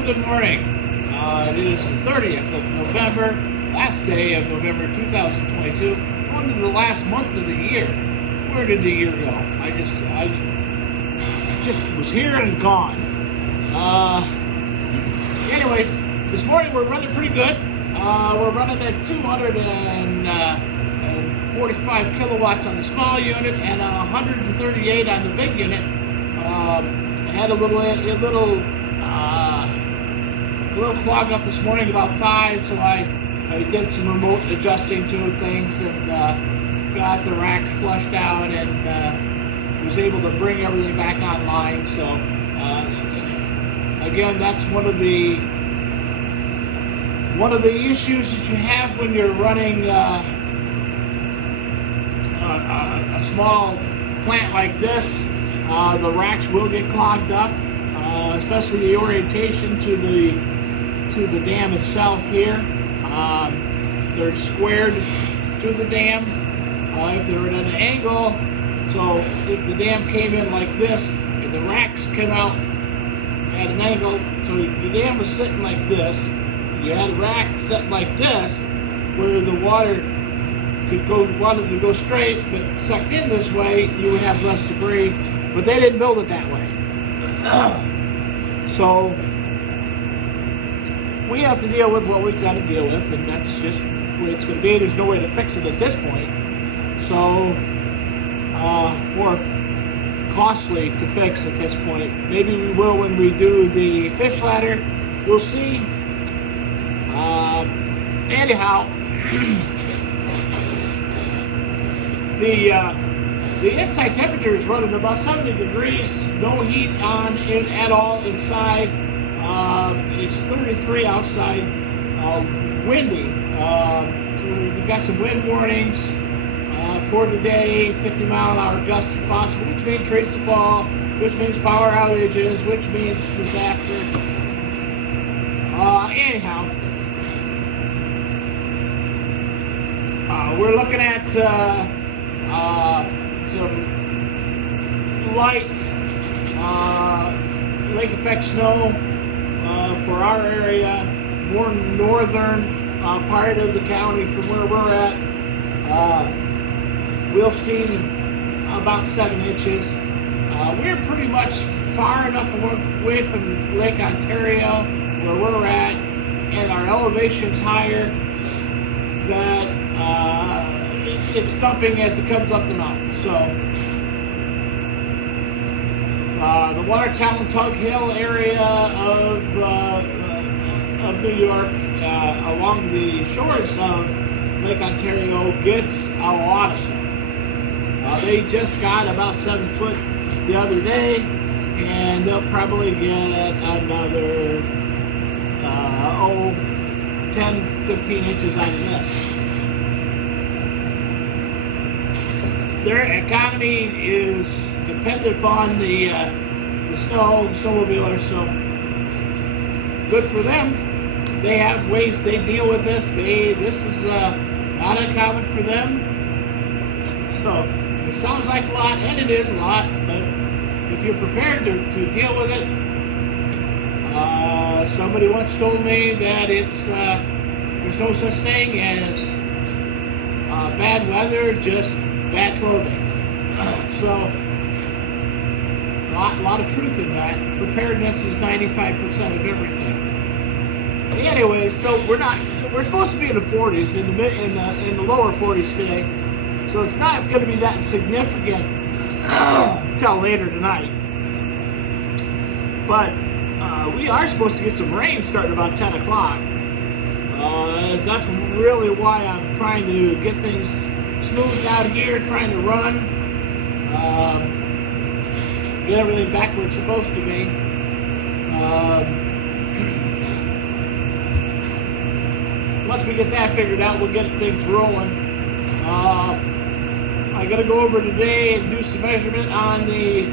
Well, good morning. It is the 30th of November, last day of November 2022, going into the last month of the year. Where did the year go? I just was here and gone. Anyways, this morning we're running pretty good. We're running at 245 kilowatts on the small unit and 138 on the big unit. I had a little clog up this morning about 5, so I did some remote adjusting to things and got the racks flushed out and was able to bring everything back online. So again, that's one of the issues that you have when you're running a small plant like this. The racks will get clogged up, especially the orientation to the dam itself here. They're squared to the dam. If they're at an angle, so if the dam came in like this and the racks came out at an angle, so if the dam was sitting like this, you had a rack set like this, where the water wanted to go straight, but sucked in this way, you would have less debris. But they didn't build it that way. So we have to deal with what we've got to deal with, and that's just the way it's going to be. There's no way to fix it at this point. So, more costly to fix at this point. Maybe we will when we do the fish ladder. We'll see. Anyhow, the inside temperature is running about 70 degrees, no heat on in at all inside. It's 33 outside, windy. We've got some wind warnings for today, 50-mile-an-hour gusts are possible, which means trees to fall, which means power outages, which means disaster. Anyhow, we're looking at some light lake effect snow for our area, more northern part of the county from where we're at. We'll see about 7 inches. We're pretty much far enough away from Lake Ontario where we're at, and our elevation's higher, that it's dumping as it comes up the mountain. So the Watertown Tug Hill area of New York, along the shores of Lake Ontario, gets a lot of snow. They just got about 7 foot the other day, and they'll probably get another 10, 15 inches on this. Their economy is dependent upon the snowmobilers, so good for them. They have ways they deal with this. This is not uncommon for them. So it sounds like a lot, and it is a lot, but if you're prepared to deal with it, somebody once told me that there's no such thing as bad weather, just bad clothing. So a lot of truth in that. Preparedness is 95% of everything. Anyways, so we're supposed to be in the 40s, in the lower 40s today. So it's not going to be that significant till later tonight. But we are supposed to get some rain starting about 10 o'clock. That's really why I'm trying to get things smoothed out here, trying to run, get everything back where it's supposed to be. Once we get that figured out, we'll get things rolling. I got to go over today and do some measurement on the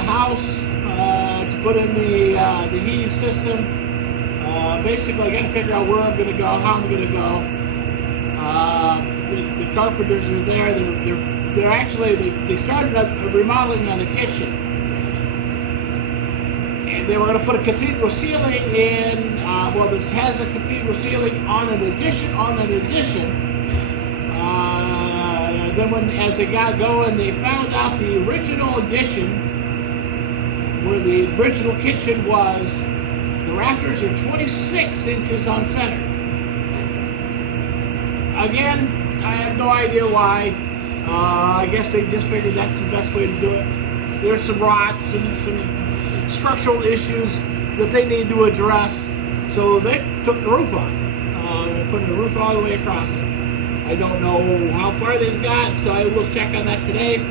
house to put in the heating system. Basically, I got to figure out where I'm going to go, how I'm going to go. The carpenters are there. They're actually they started up remodeling on the kitchen, they were going to put a cathedral ceiling in. Well, this has a cathedral ceiling on an addition. Then as they got going, they found out the original addition, where the original kitchen was, the rafters are 26 inches on center. Again, I have no idea why. I guess they just figured that's the best way to do it. There's some rots and some structural issues that they need to address, so they took the roof off, putting the roof all the way across it. I don't know how far they've got, so I will check on that today.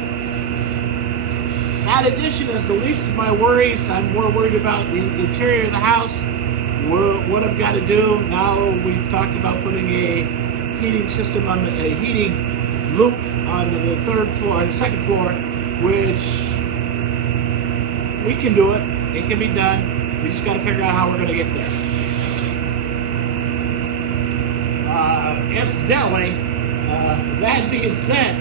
That addition is the least of my worries. I'm more worried about the interior of the house, what I've got to do. Now we've talked about putting a heating system on a heating loop on the third floor, on the second floor, which we can do it. It can be done. We just got to figure out how we're going to get there. Incidentally, that being said,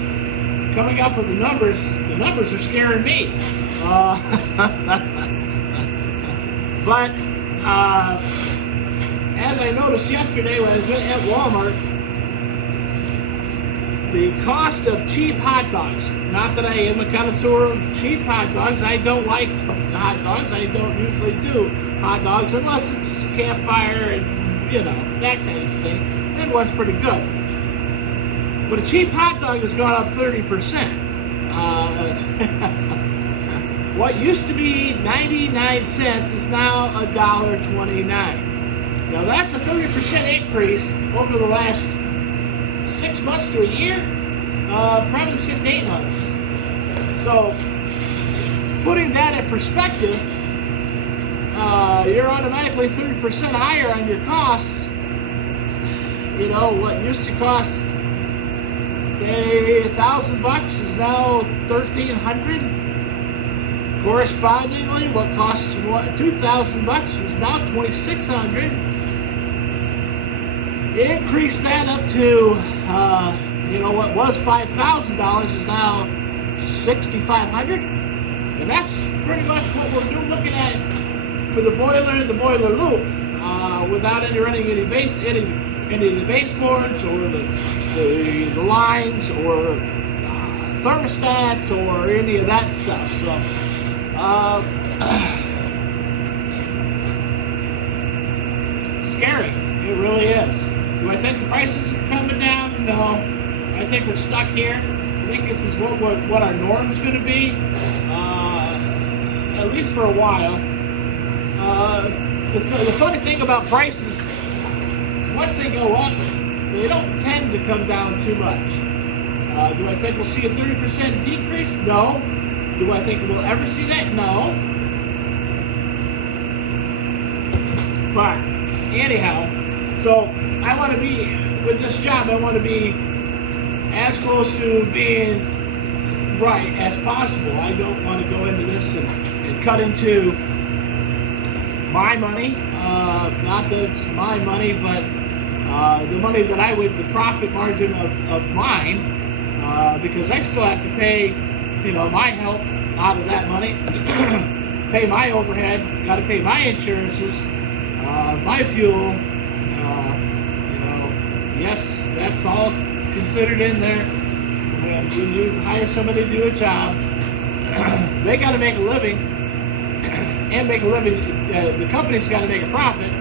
coming up with the numbers are scaring me. But as I noticed yesterday when I was at Walmart, the cost of cheap hot dogs, not that I am a connoisseur of cheap hot dogs, I don't like hot dogs, I don't usually do hot dogs unless it's campfire and, that kind of thing, and was pretty good. But a cheap hot dog has gone up 30%. What used to be 99 cents is now $1.29. Now that's a 30% increase over the last 6 months to a year, probably 6 to 8 months. So, putting that in perspective, you're automatically 30% higher on your costs. What used to cost $1,000 is now $1,300. Correspondingly, what costs $2,000 was now $2,600. Increase that up to, what was $5,000 is now $6,500, and that's pretty much what we're looking at for the boiler loop, without running any of the baseboards or the lines or thermostats or any of that stuff. So, scary. It really is. Do I think the prices are coming down? No. I think we're stuck here. I think this is what our norm's going to be, at least for a while. The funny thing about prices, once they go up, they don't tend to come down too much. Do I think we'll see a 30% decrease? No. Do I think we'll ever see that? No. But anyhow, so I want to be, with this job, I want to be as close to being right as possible. I don't want to go into this and cut into my money. Not that it's my money, but the money that the profit margin of mine, because I still have to pay, my help out of that money, pay my overhead, got to pay my insurances, my fuel, yes, that's all considered in there. When you hire somebody to do a job, they got to make a living, and make a living. The company's got to make a profit.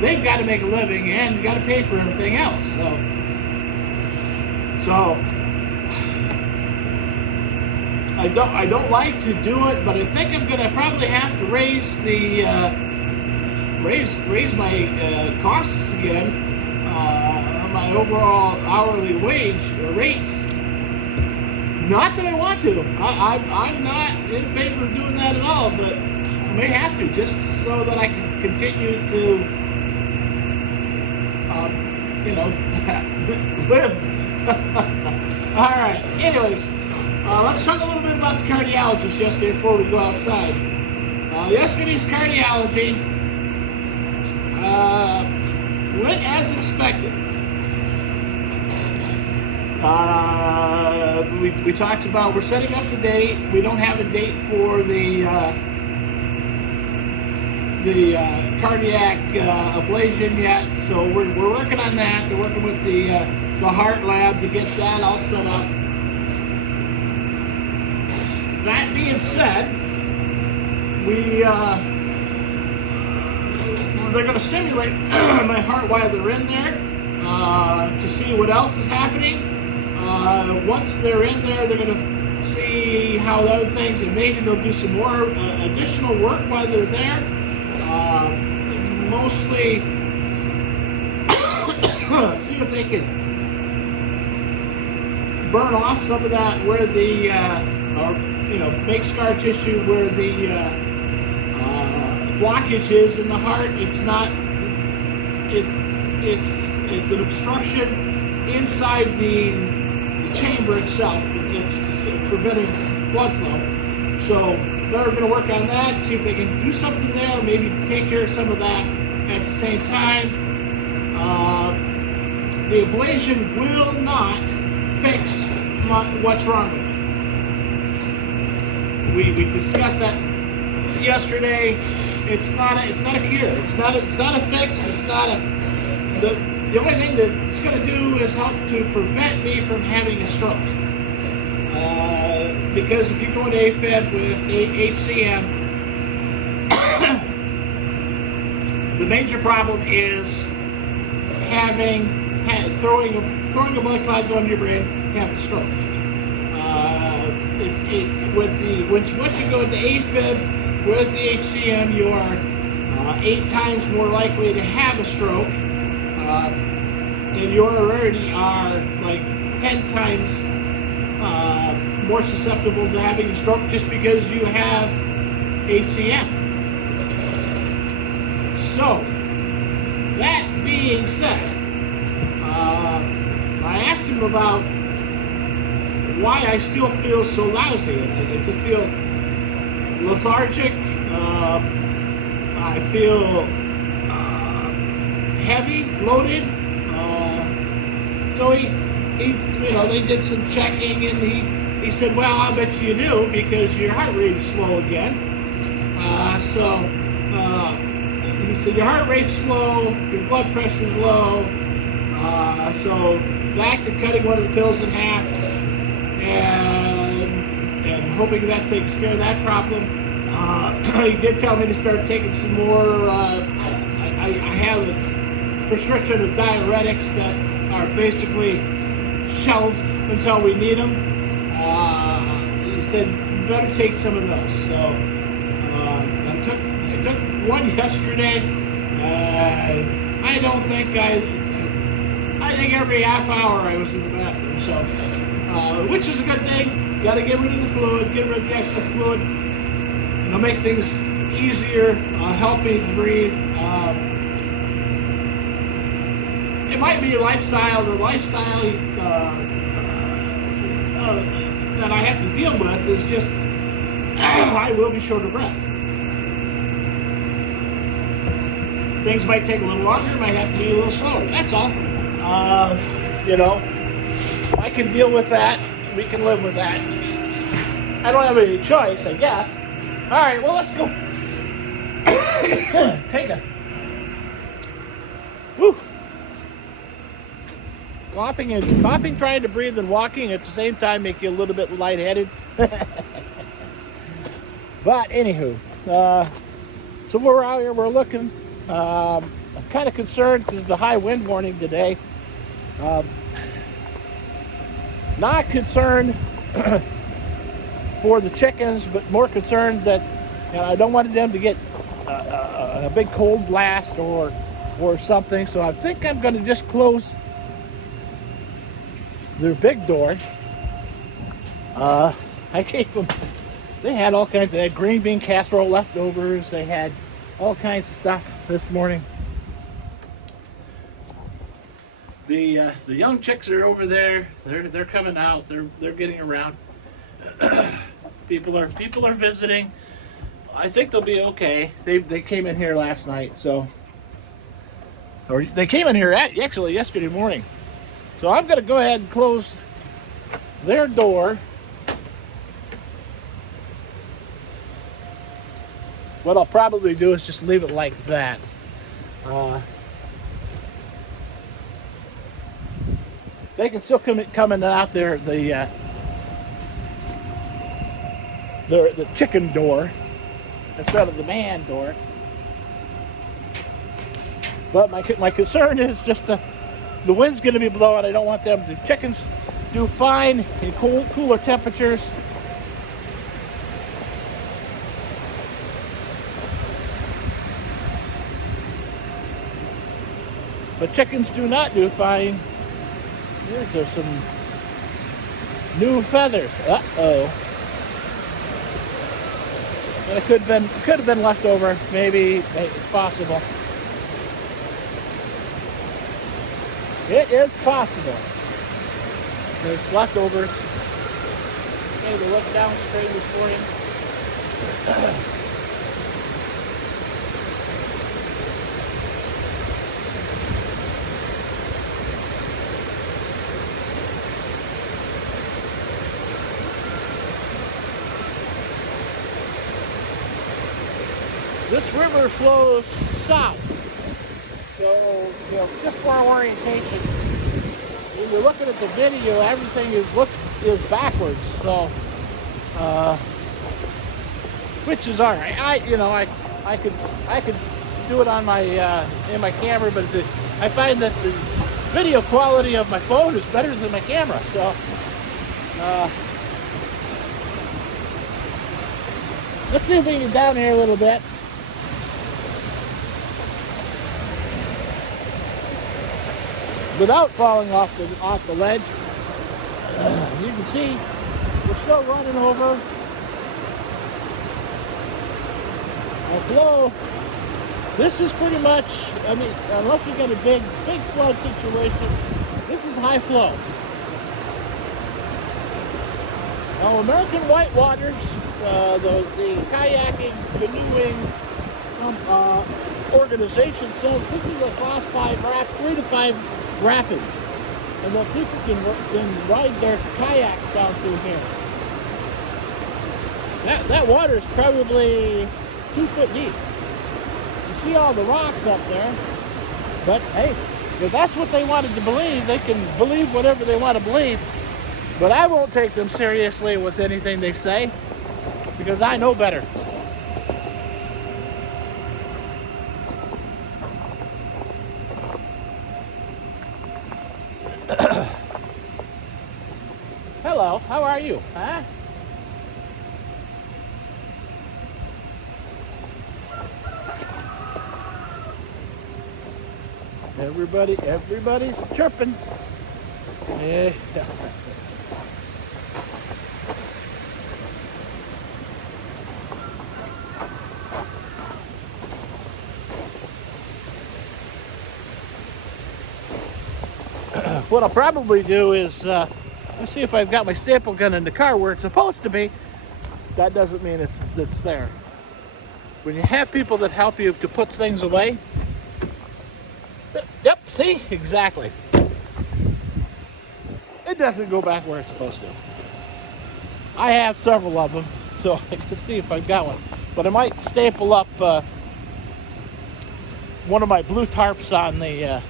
They've got to make a living, and got to pay for everything else. So I don't like to do it, but I think I'm gonna probably have to raise the raise my costs again. My overall hourly wage rates. Not that I want to. I'm not in favor of doing that at all, but I may have to, just so that I can continue to, live. All right. Anyways, let's talk a little bit about the cardiologist yesterday before we go outside. Yesterday's cardiology went as expected. We talked about, we're setting up the date. We don't have a date for the cardiac ablation yet, so we're working on that. They're working with the heart lab to get that all set up. That being said, they're going to stimulate my heart while they're in there to see what else is happening. Once they're in there, they're going to see how the other things, and maybe they'll do some more additional work while they're there. Mostly see if they can burn off some of that where the, or make scar tissue where the blockage is in the heart. It's not. It's an obstruction inside the chamber itself. It's preventing blood flow. So they're going to work on that, see if they can do something there, maybe take care of some of that at the same time. The ablation will not fix what's wrong with it. We discussed that yesterday. It's not a cure. It's not a fix. It's not a. The only thing that it's going to do is help to prevent me from having a stroke. Because if you go into AFib with HCM, the major problem is throwing a blood clot going to your brain, having a stroke. Once you go into AFib with the HCM, you are 8 times more likely to have a stroke, and you already are like 10 times more susceptible to having a stroke just because you have HCM. So, that being said, I asked him about why I still feel so lousy. I just feel lethargic. I feel heavy, bloated. So they did some checking, and he said, well, I bet you do because your heart rate is slow again. He said your heart rate's slow, your blood pressure's low. So back to cutting one of the pills in half and hoping that takes care of that problem. He did tell me to start taking some more. I have a prescription of diuretics that are basically shelved until we need them. He said better take some of those. So I took one yesterday. I think every half hour I was in the bathroom. So which is a good thing. Got to get rid of the fluid, get rid of the excess fluid. It'll make things easier, help me breathe. It might be a lifestyle. The lifestyle that I have to deal with is just I will be short of breath. Things might take a little longer, might have to be a little slower. That's all. I can deal with that. We can live with that. I don't have any choice, I guess. All right, well, let's go. Take a. Woo. Coughing, trying to breathe, and walking at the same time make you a little bit lightheaded. But anywho, so we're out here. We're looking. I'm kind of concerned because the high wind warning today. Not concerned for the chickens, but more concerned that I don't want them to get a big cold blast or something. So I think I'm going to just close their big door. I gave them. They had all kinds of. They had green bean casserole leftovers. They had all kinds of stuff this morning. The young chicks are over there. They're coming out. They're getting around. People are visiting. I think they'll be okay. They came in here last night, or they came in here actually yesterday morning. So I'm going to go ahead and close their door. what I'll probably do is just leave it like that. They can still come in and out there the chicken door instead of the man door. But my concern is just the wind's going to be blowing. I don't want them. The chickens do fine in cooler temperatures. But chickens do not do fine. There's some new feathers. Uh-oh. It could have been left over. Maybe it's possible. It is possible. There's leftovers. Okay, they look downstream this morning. This river flows south, so just for our orientation, when you're looking at the video, everything is backwards. So, which is all right. I could do it on my in my camera, but I find that the video quality of my phone is better than my camera. So, let's see if we can get down here a little bit. Without falling off the ledge. You can see we're still running over. Our flow. This is pretty much, I mean, unless you get a big flood situation, this is high flow. Now, American Whitewaters, the kayaking, canoeing organization says this is a class 5 3 to 5 rapids, and that people can ride their kayaks down through here. That water is probably 2 foot deep. You see all the rocks up there, but hey, if that's what they wanted to believe, they can believe whatever they want to believe. But I won't take them seriously with anything they say, because I know better. Hello, how are you? Huh? Everybody's chirping. Yeah. What I'll probably do is let's see if I've got my staple gun in the car where it's supposed to be. That doesn't mean it's there. When you have people that help you to put things away. Yep, see? Exactly. It doesn't go back where it's supposed to. I have several of them, so I can see if I've got one. But I might staple up one of my blue tarps on the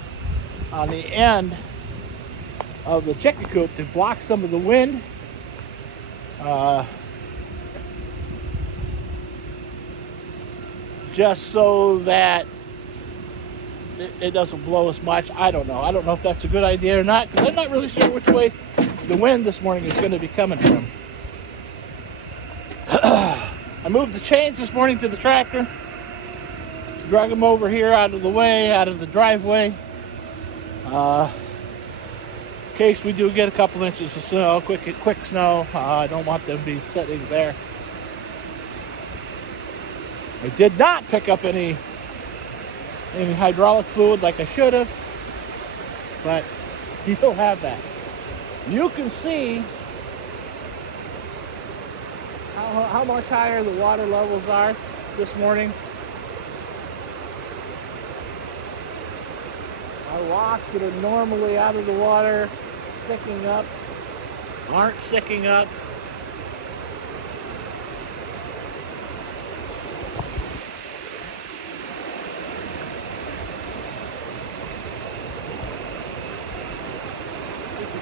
end of the chicken coop to block some of the wind. Just so that it doesn't blow as much. I don't know. I don't know if that's a good idea or not, because I'm not really sure which way the wind this morning is going to be coming from. I moved the chains this morning to the tractor. Drug them over here out of the way, out of the driveway. In case we do get a couple inches of snow, quick snow, I don't want them to be sitting there. I did not pick up any hydraulic fluid like I should have, but you'll have that. You can see how much higher the water levels are this morning. Our rocks that are normally out of the water sticking up aren't sticking up.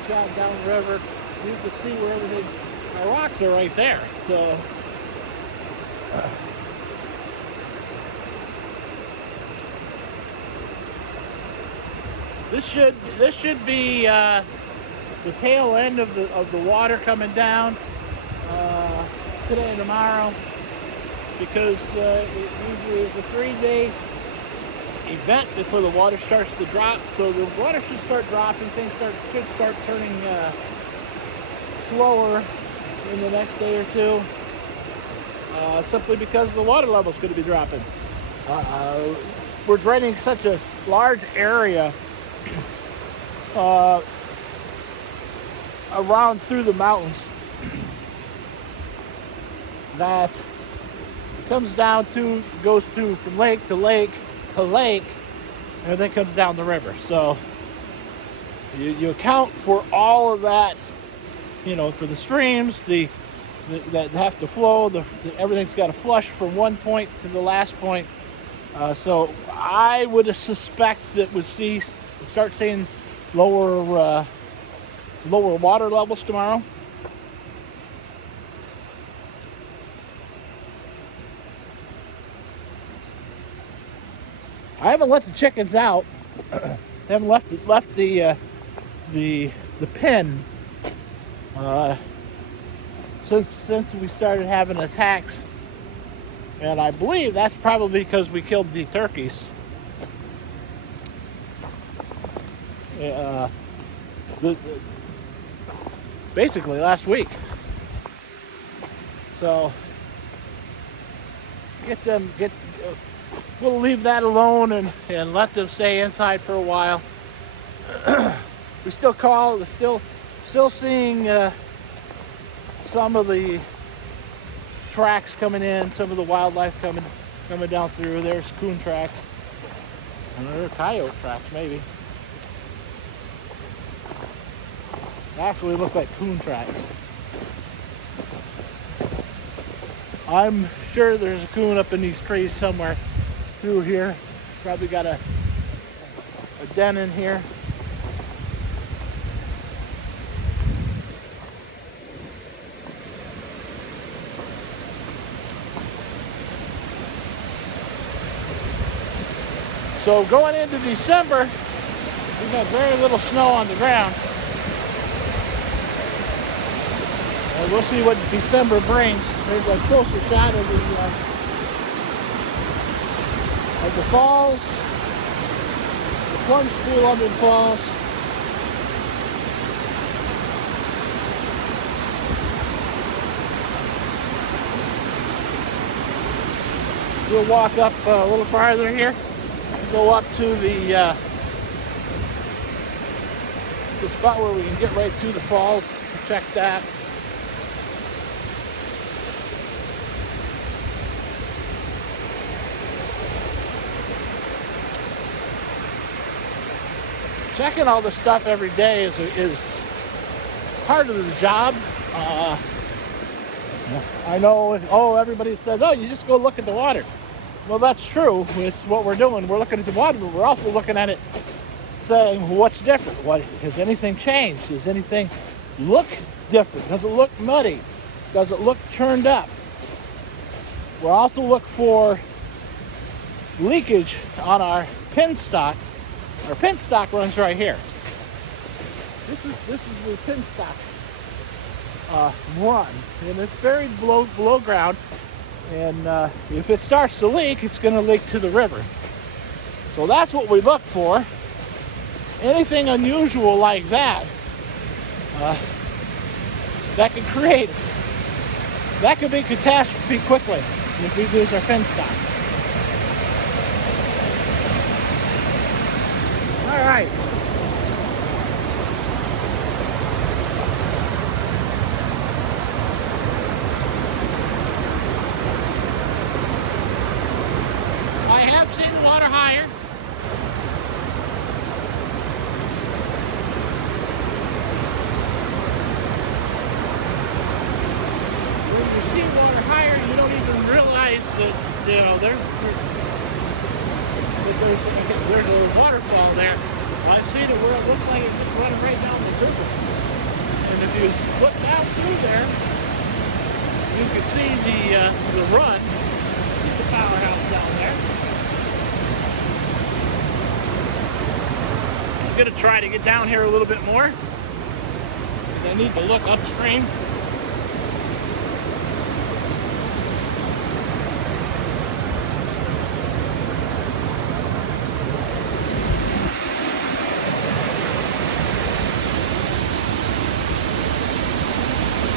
shot down the river, you can see where everything, our rocks are right there. So this should be the tail end of the water coming down today and tomorrow, because it usually is a 3-day event before the water starts to drop. So the water should start dropping, things should start turning slower in the next day or two, simply because the water level is going to be dropping. We're draining such a large area around through the mountains that comes down to, goes to from lake to lake to lake, and then comes down the river. So you account for all of that, you know, for the streams that have to flow. Everything's got to flush from one point to the last point. So I would suspect that we'll start seeing lower water levels tomorrow. I haven't let the chickens out. I haven't left the pen since we started having attacks, and I believe that's probably because we killed the turkeys. Basically last week. So we'll leave that alone and let them stay inside for a while. We still seeing some of the tracks coming in, some of the wildlife coming down through. There's coon tracks, and there are coyote tracks maybe. Actually look like coon tracks. I'm sure there's a coon up in these trees somewhere through here. Probably got a den in here. So going into December, we've got very little snow on the ground. We'll see what December brings. There's a closer shot of the falls, the plunge pool up in falls. We'll walk up a little farther here, go up to the spot where we can get right to the falls, check that. Checking all this stuff every day is part of the job. I know, everybody says, oh, you just go look at the water. Well, that's true. It's what we're doing. We're looking at the water, but we're also looking at it saying, what's different? Has anything changed? Does anything look different? Does it look muddy? Does it look churned up? We'll also look for leakage on our penstock. Our penstock runs right here. This is the penstock run, and it's buried below ground. And if it starts to leak, it's going to leak to the river. So that's what we look for. Anything unusual like that, that could be catastrophe quickly if we lose our penstock. All right. I have seen water higher. When you see water higher, you don't even realize that, there's a waterfall there. I've seen it where it looks like it's just running right down the river. And if you look down through there, you can see the run. See the powerhouse down there. I'm gonna try to get down here a little bit more. And I need to look upstream.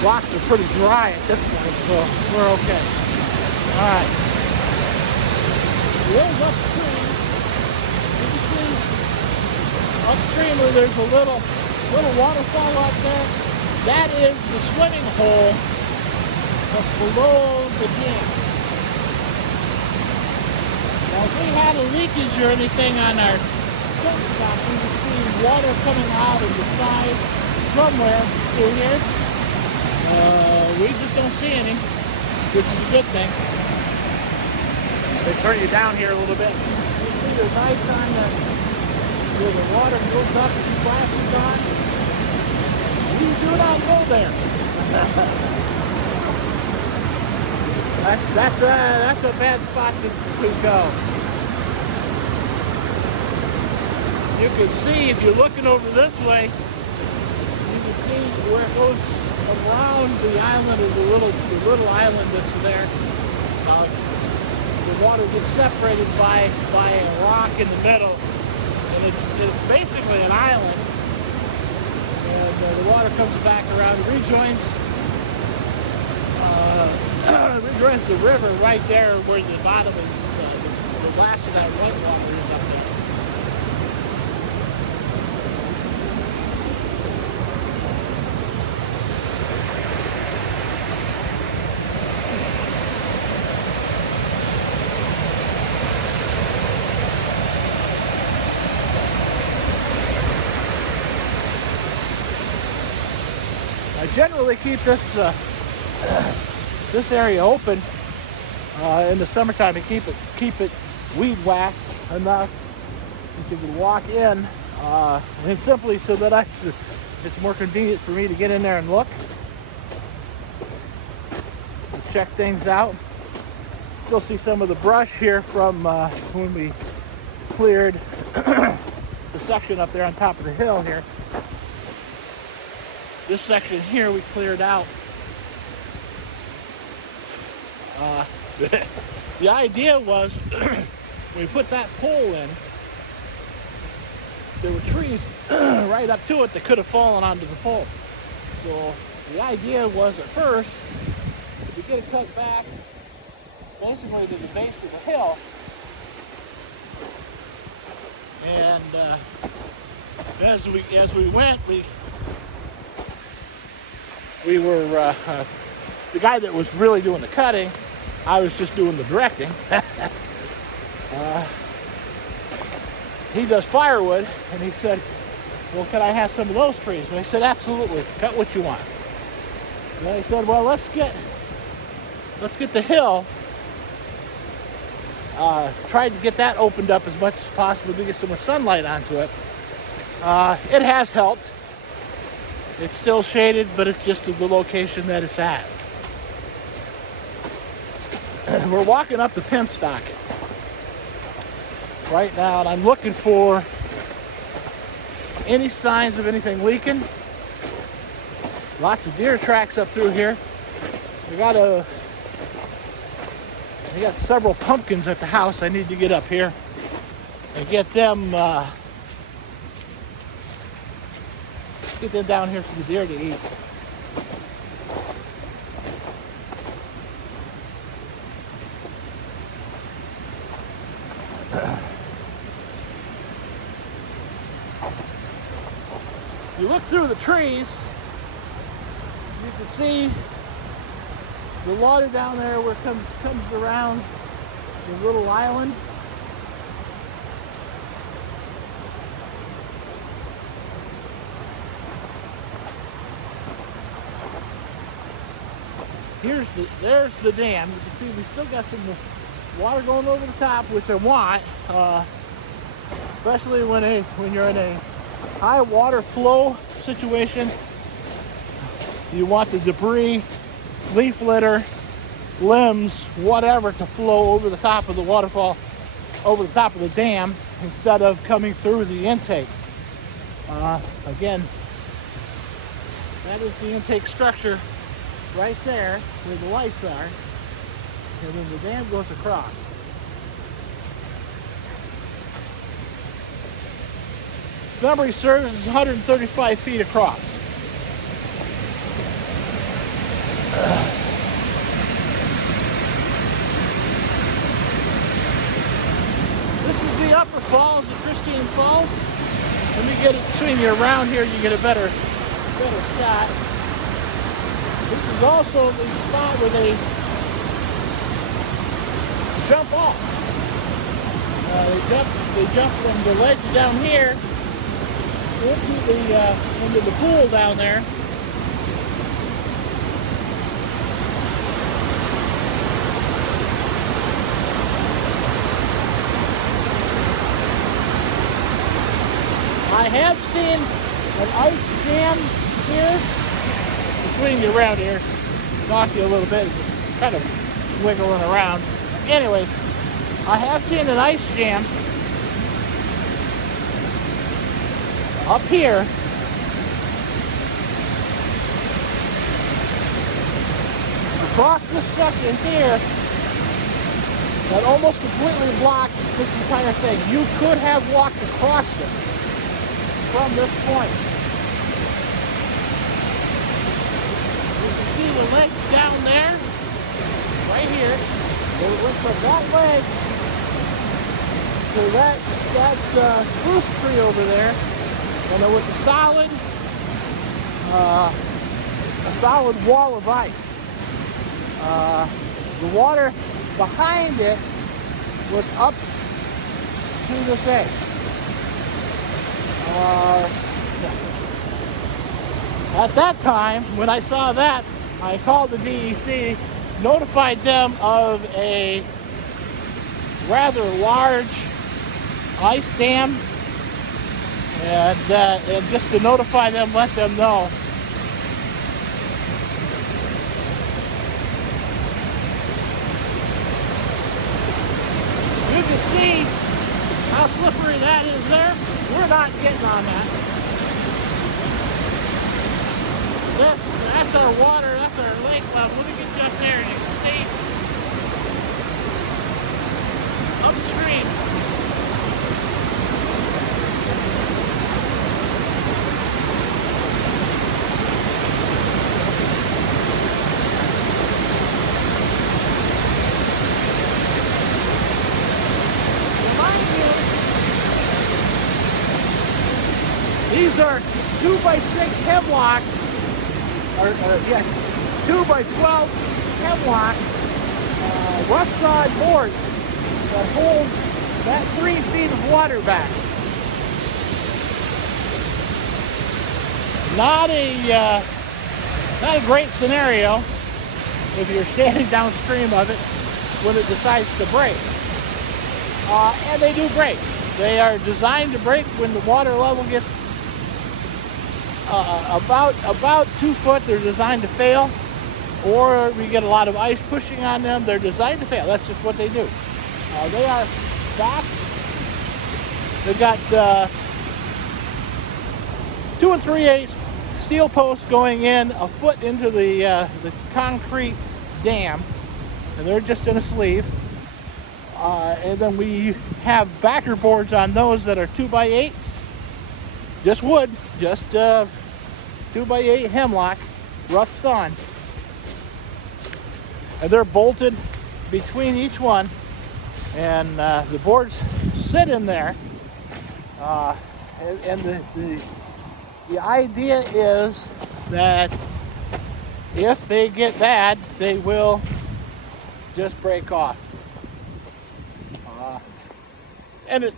Rocks are pretty dry at this point, so we're okay. All right. Way upstream, you can see upstream where there's a little waterfall out there. That is the swimming hole that's below the dam. Now, if we had a leakage or anything on our pump stop, we would see water coming out of the side somewhere through here. We just don't see any, which is a good thing. They turn you down here a little bit. You see the nice on where the water goes up and splashes on. You do not go there. that's a bad spot to go. You can see if you're looking over this way, you can see where it goes around the island, or the little island that's there. The water gets separated by a rock in the middle, and it's basically an island. And the water comes back around, rejoins the river right there where the bottom is, the last of that white water is up there. I generally keep this area open in the summertime to keep it weed whacked enough that you can walk in, and simply so that it's more convenient for me to get in there and look, and check things out. Still see some of the brush here from when we cleared the section up there on top of the hill here. This section here we cleared out. The idea was when we put that pole in, there were trees right up to it that could have fallen onto the pole. So the idea was at first to get it cut back basically to the base of the hill, and as we went, we were the guy that was really doing the cutting. I was just doing the directing. He does firewood, and he said, well, can I have some of those trees? And I said, absolutely, cut what you want. And then he said, well, let's get the hill, tried to get that opened up as much as possible to get some more sunlight onto it. It has helped. It's still shaded, but it's just the location that it's at. We're walking up the penstock right now, and I'm looking for any signs of anything leaking. Lots of deer tracks up through here. We got several pumpkins at the house. I need to get up here and get them down here for the deer to eat. You look through the trees, you can see the water down there where it comes around the little island. There's the dam. You can see we still got some water going over the top, which I want. especially when you're in a high water flow situation. You want the debris, leaf litter, limbs, whatever, to flow over the top of the waterfall, over the top of the dam, instead of coming through the intake. Again, that is the intake structure right there where the lights are, and then the dam goes across. If memory serves, it's 135 feet across. This is the upper falls of Christine Falls. Let me get it swing you around here, you get a better shot. This is also the spot where they jump off. They jump from the ledge down here into the pool down there. I have seen an ice jam here. I'm swinging you around here, knock you a little bit, kind of wiggling around. Anyways, I have seen an ice jam up here. Across this section here that almost completely blocked this entire thing. You could have walked across it from this point. You can see the legs down there, right here. They went from that leg to that spruce tree over there, and there was a solid wall of ice. The water behind it was up to this edge. At that time, when I saw that, I called the DEC, notified them of a rather large ice dam, and just to notify them, let them know. You can see how slippery that is there. We're not getting on that. That's our water, that's our lake level. Let me get you up there and you can see upstream. These are 2x6 hemlocks, or 2x12 hemlock rough sod boards that hold that 3 feet of water back. Not a great scenario if you're standing downstream of it when it decides to break. And they do break. They are designed to break when the water level gets about 2 foot. They're designed to fail, or we get a lot of ice pushing on them. They're designed to fail. That's just what they do. They are back. They've got 2 3/8 steel posts going in a foot into the concrete dam, and they're just in a sleeve. And then we have backer boards on those that are 2x8s. Just wood, just 2x8 hemlock, rough sawn. And they're bolted between each one, and the boards sit in there. And the idea is that if they get bad, they will just break off. And it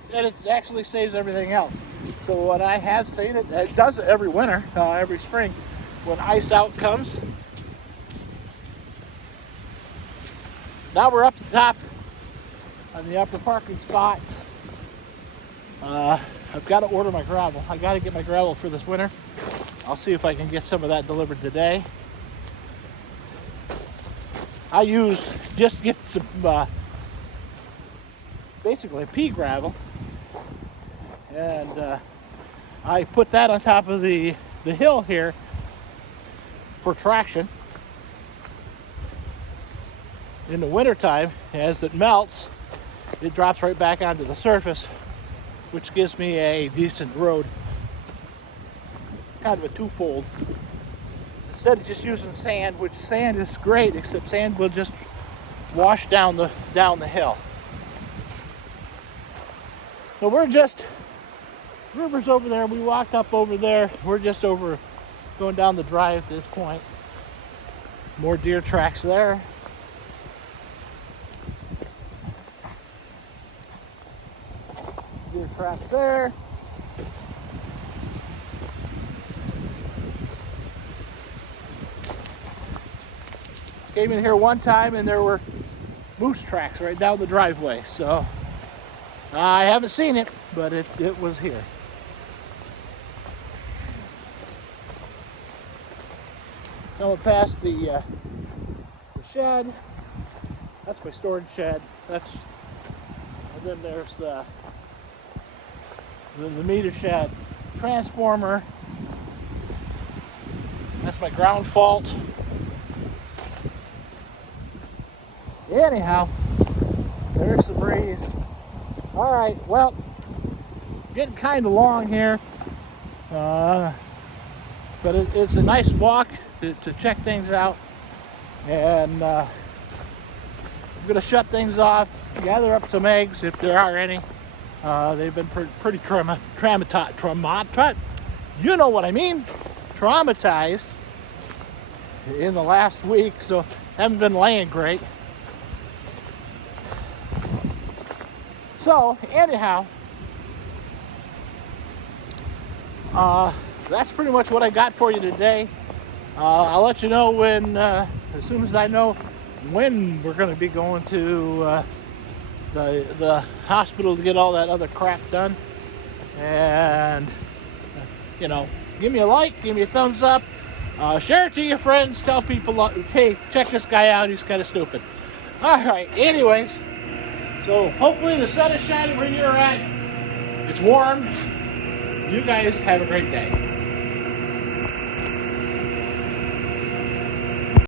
actually saves everything else. So what I have seen, it does it every winter, every spring, when ice out comes. Now we're up at the top on the upper parking spots. I've got to order my gravel. I got to get my gravel for this winter. I'll see if I can get some of that delivered today. I just get some basically pea gravel, and I put that on top of the hill here for traction. In the wintertime, as it melts, it drops right back onto the surface, which gives me a decent road. It's kind of a twofold. Instead of just using sand, which sand is great, except sand will just wash down the hill. So we're just, river's over there, we walked up over there, we're just over going down the drive at this point. More deer tracks there. Deer tracks there. Came in here one time and there were moose tracks right down the driveway, so I haven't seen it, but it was here. So we'll pass the shed. That's my storage shed. And then there's the meter shed, transformer. That's my ground fault. Anyhow, there's the breeze. All right, well, getting kind of long here, but it's a nice walk to check things out, and I'm gonna shut things off, gather up some eggs if there are any. They've been pretty traumatized. You know what I mean? Traumatized in the last week, so haven't been laying great. So anyhow, that's pretty much what I got for you today. I'll let you know when, as soon as I know when we're going to be going to the hospital to get all that other crap done. And you know, give me a like, give me a thumbs up, share it to your friends, tell people, hey, check this guy out, he's kind of stupid. All right, anyways, so hopefully the sun is shining where you're at. It's warm. You guys have a great day.